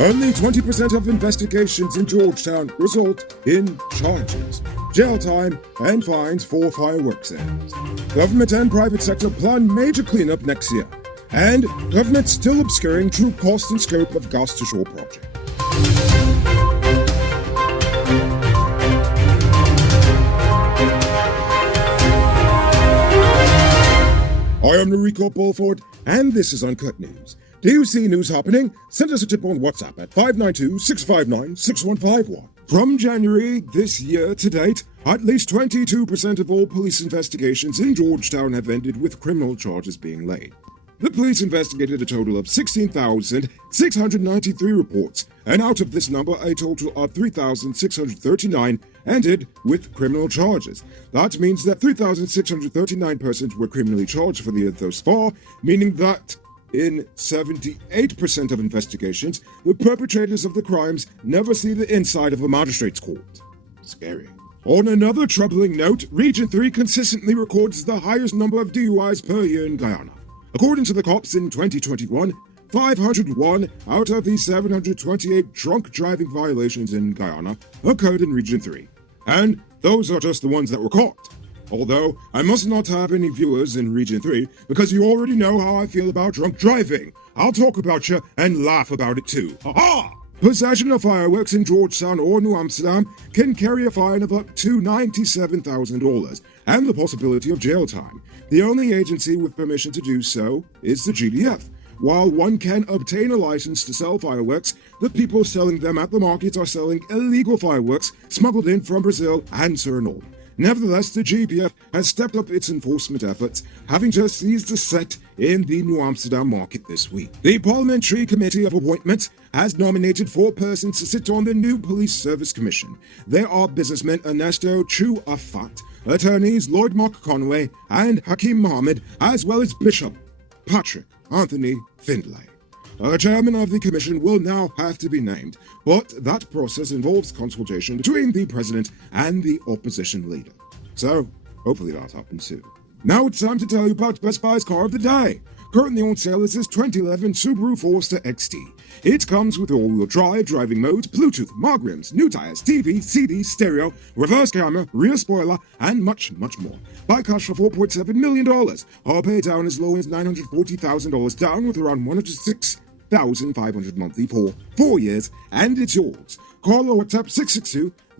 Only 20% of investigations in Georgetown result in charges, jail time, and fines for fireworks sales. Government and private sector plan major cleanup next year. And government still obscuring true cost and scope of gas to shore project. I am Enrico Bulford, and this is Uncut News. Do you see news happening? Send us a tip on WhatsApp at 592-659-6151. From January this year to date, at least 22% of all police investigations in Georgetown have ended with criminal charges being laid. The police investigated a total of 16,693 reports, and out of this number, a total of 3,639 ended with criminal charges. That means that 3,639 persons were criminally charged for the year thus far, meaning that in 78% of investigations, the perpetrators of the crimes never see the inside of a magistrate's court. Scary. On another troubling note, Region 3 consistently records the highest number of DUIs per year in Guyana. According to the cops in 2021, 501 out of the 728 drunk driving violations in Guyana occurred in Region 3. And those are just the ones that were caught. Although, I must not have any viewers in Region 3 because you already know how I feel about drunk driving. I'll talk about you and laugh about it too. Ha-ha! Possession of fireworks in Georgetown or New Amsterdam can carry a fine of up to $97,000 and the possibility of jail time. The only agency with permission to do so is the GDF. While one can obtain a license to sell fireworks, the people selling them at the market are selling illegal fireworks smuggled in from Brazil and Suriname. Nevertheless, the GDF has stepped up its enforcement efforts, having just seized a set in the New Amsterdam market this week. The Parliamentary Committee of Appointments has nominated 4 persons to sit on the new Police Service Commission. They are businessman Ernesto Chu Afat, attorneys Lloyd Mark Conway and Hakeem Mohammed, as well as Bishop Patrick Anthony Findlay. A chairman of the commission will now have to be named, but that process involves consultation between the president and the opposition leader. So, hopefully that happens soon. Now it's time to tell you about Best Buy's car of the day. Currently on sale is this 2011 Subaru Forester XT. It comes with all-wheel drive, driving modes, Bluetooth, mag rims, new tires, TV, CD, stereo, reverse camera, rear spoiler, and much, much more. Buy cash for $4.7 million, or pay down as low as $940,000 down with around $106,500 monthly for 4 years, and it's yours. Call or WhatsApp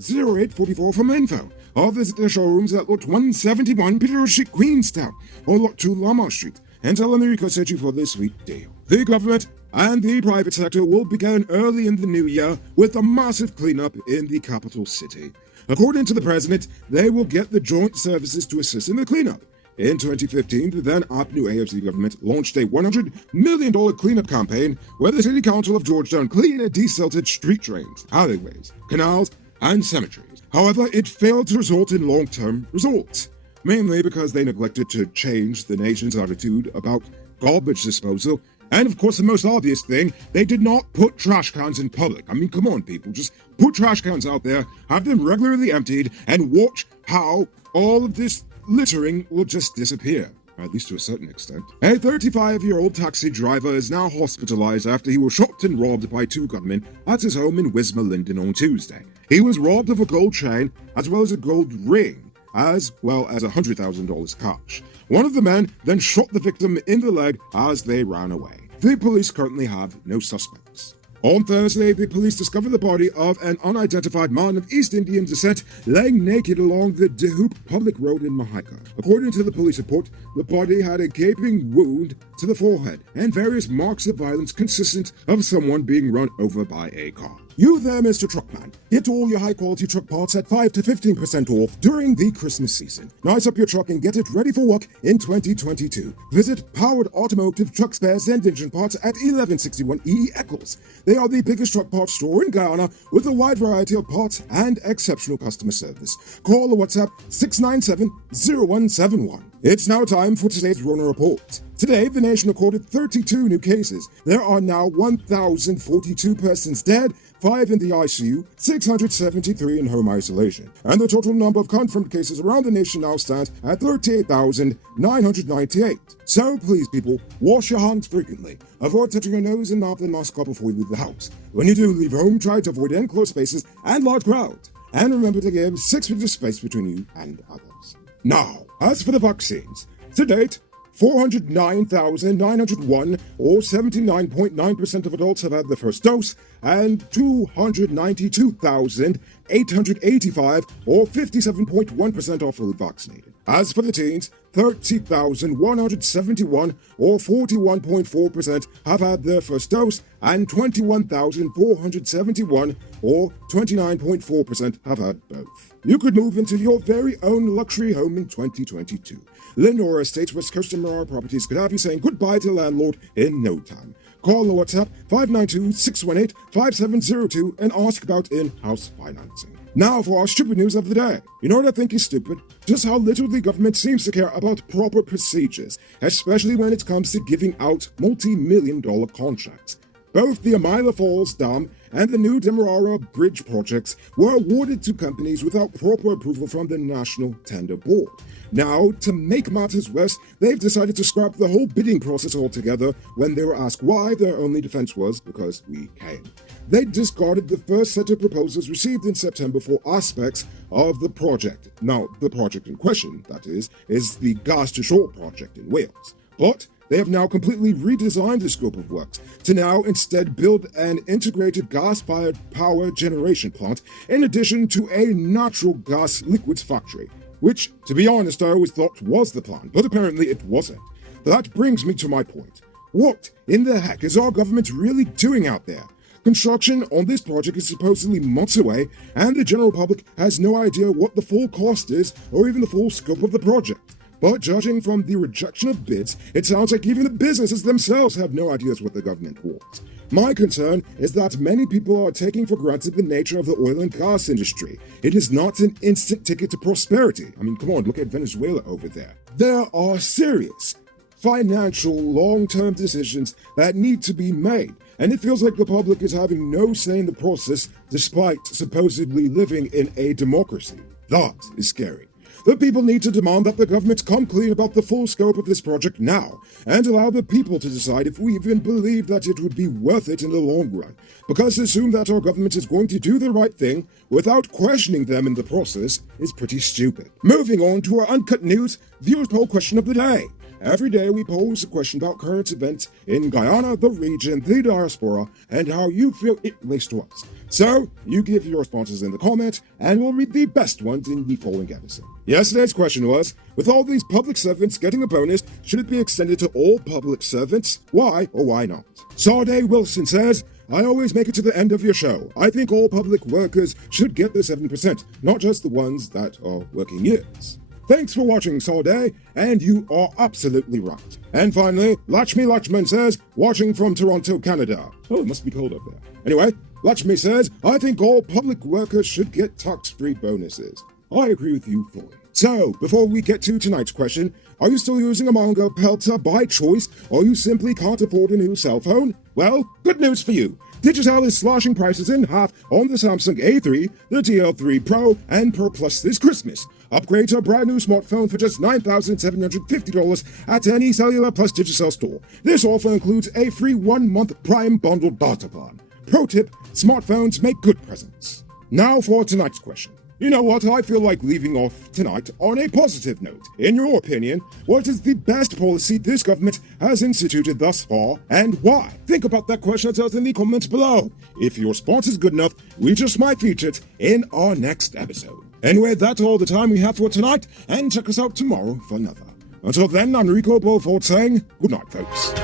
662-0844 from info, or visit their showrooms at Lot 171 Peter Street, Queenstown, or Lot 2 Lamar Street, and tell Enrico sent you for this week's deal. The government and the private sector will begin early in the new year with a massive cleanup in the capital city. According to the president, they will get the joint services to assist in the cleanup. In 2015, the then new AFC government launched a $100 million cleanup campaign where the City Council of Georgetown cleaned and desilted street drains, alleyways, canals, and cemeteries. However, it failed to result in long-term results, mainly because they neglected to change the nation's attitude about garbage disposal. And of course, the most obvious thing, they did not put trash cans in public. I mean, come on, people, just put trash cans out there, have them regularly emptied, and watch how all of this littering will just disappear, at least to a certain extent. A 35-year-old taxi driver is now hospitalized after he was shot and robbed by 2 gunmen at his home in Wismar, Linden on Tuesday. He was robbed of a gold chain as well as a gold ring, as well as $100,000 cash. One of the men then shot the victim in the leg as they ran away. The police currently have no suspects. On Thursday, the police discovered the body of an unidentified man of East Indian descent laying naked along the Dehoop public road in Mahika. According to the police report, the body had a gaping wound to the forehead and various marks of violence consistent of someone being run over by a car. You there, Mr. Truckman. Get all your high-quality truck parts at 5 to 15% off during the Christmas season. Nice up your truck and get it ready for work in 2022. Visit Powered Automotive Truck Spares and Engine Parts at 1161 E. Eccles. They are the biggest truck parts store in Guyana with a wide variety of parts and exceptional customer service. Call or WhatsApp 697-0171. It's now time for today's Rona Report. Today, the nation recorded 32 new cases. There are now 1,042 persons dead, 5 in the ICU, 673 in home isolation. And the total number of confirmed cases around the nation now stands at 38,998. So please, people, wash your hands frequently. Avoid touching your nose and mouth and mask up before you leave the house. When you do leave home, try to avoid enclosed spaces and large crowds. And remember to give 6 feet of space between you and others. Now, as for the vaccines, to date, 409,901, or 79.9% of adults have had the first dose, and 292,885, or 57.1% are fully vaccinated. As for the teens, 30,171, or 41.4%, have had their first dose, and 21,471, or 29.4%, have had both. You could move into your very own luxury home in 2022. Lenora Estates, West Coast and Marara Properties could have you saying goodbye to landlord in no time. Call or WhatsApp 592-618-5702 and ask about in-house financing. Now for our stupid news of the day. You know what I think is stupid? Just how little the government seems to care about proper procedures, especially when it comes to giving out multi-million-dollar contracts. Both the Amila Falls Dam and the new Demerara Bridge projects were awarded to companies without proper approval from the National Tender Board. Now, to make matters worse, they've decided to scrap the whole bidding process altogether. When they were asked why, their only defense was because we came. They discarded the first set of proposals received in September for aspects of the project. Now, the project in question, that is the Gas to Shore project in Wales. But they have now completely redesigned the scope of works to now instead build an integrated gas-fired power generation plant in addition to a natural gas liquids factory, which, to be honest, I always thought was the plan, but apparently it wasn't. That brings me to my point. What in the heck is our government really doing out there? Construction on this project is supposedly months away, and the general public has no idea what the full cost is or even the full scope of the project. But judging from the rejection of bids, it sounds like even the businesses themselves have no ideas what the government wants. My concern is that many people are taking for granted the nature of the oil and gas industry. It is not an instant ticket to prosperity. I mean, come on, look at Venezuela over there. There are serious financial long-term decisions that need to be made, and it feels like the public is having no say in the process despite supposedly living in a democracy. That is scary. The people need to demand that the government come clean about the full scope of this project now, and allow the people to decide if we even believe that it would be worth it in the long run. Because to assume that our government is going to do the right thing without questioning them in the process is pretty stupid. Moving on to our Uncut News viewers poll question of the day. Every day we pose a question about current events in Guyana, the region, the diaspora, and how you feel it relates to us. So, you give your responses in the comments, and we'll read the best ones in the following episode. Yesterday's question was, with all these public servants getting a bonus, should it be extended to all public servants? Why or why not? Sade Wilson says, I always make it to the end of your show. I think all public workers should get the 7%, not just the ones that are working years. Thanks for watching, Sade, and you are absolutely right. And finally, Lakshmi Lakshman says, watching from Toronto, Canada. Oh, it must be cold up there. Anyway, Lakshmi says, I think all public workers should get tax-free bonuses. I agree with you fully. So, before we get to tonight's question, are you still using a Mongo Pelter by choice, or you simply can't afford a new cell phone? Well, good news for you. Digital is slashing prices in half on the Samsung A3, the TL3 Pro, and Pro Plus this Christmas. Upgrade to a brand new smartphone for just $9,750 at any Cellular Plus Digicel store. This offer includes a free 1-month Prime Bundle data plan. Pro tip, smartphones make good presents. Now for tonight's question. You know what, I feel like leaving off tonight on a positive note. In your opinion, what is the best policy this government has instituted thus far, and why? Think about that question and tell us in the comments below. If your response is good enough, we just might feature it in our next episode. Anyway, that's all the time we have for tonight, and check us out tomorrow for another. Until then, I'm Rico Beaufort saying good night, folks.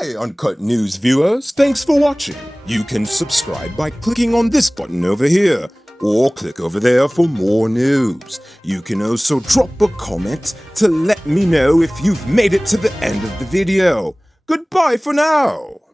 Hey, Uncut News viewers, thanks for watching. You can subscribe by clicking on this button over here, or click over there for more news. You can also drop a comment to let me know if you've made it to the end of the video. Goodbye for now.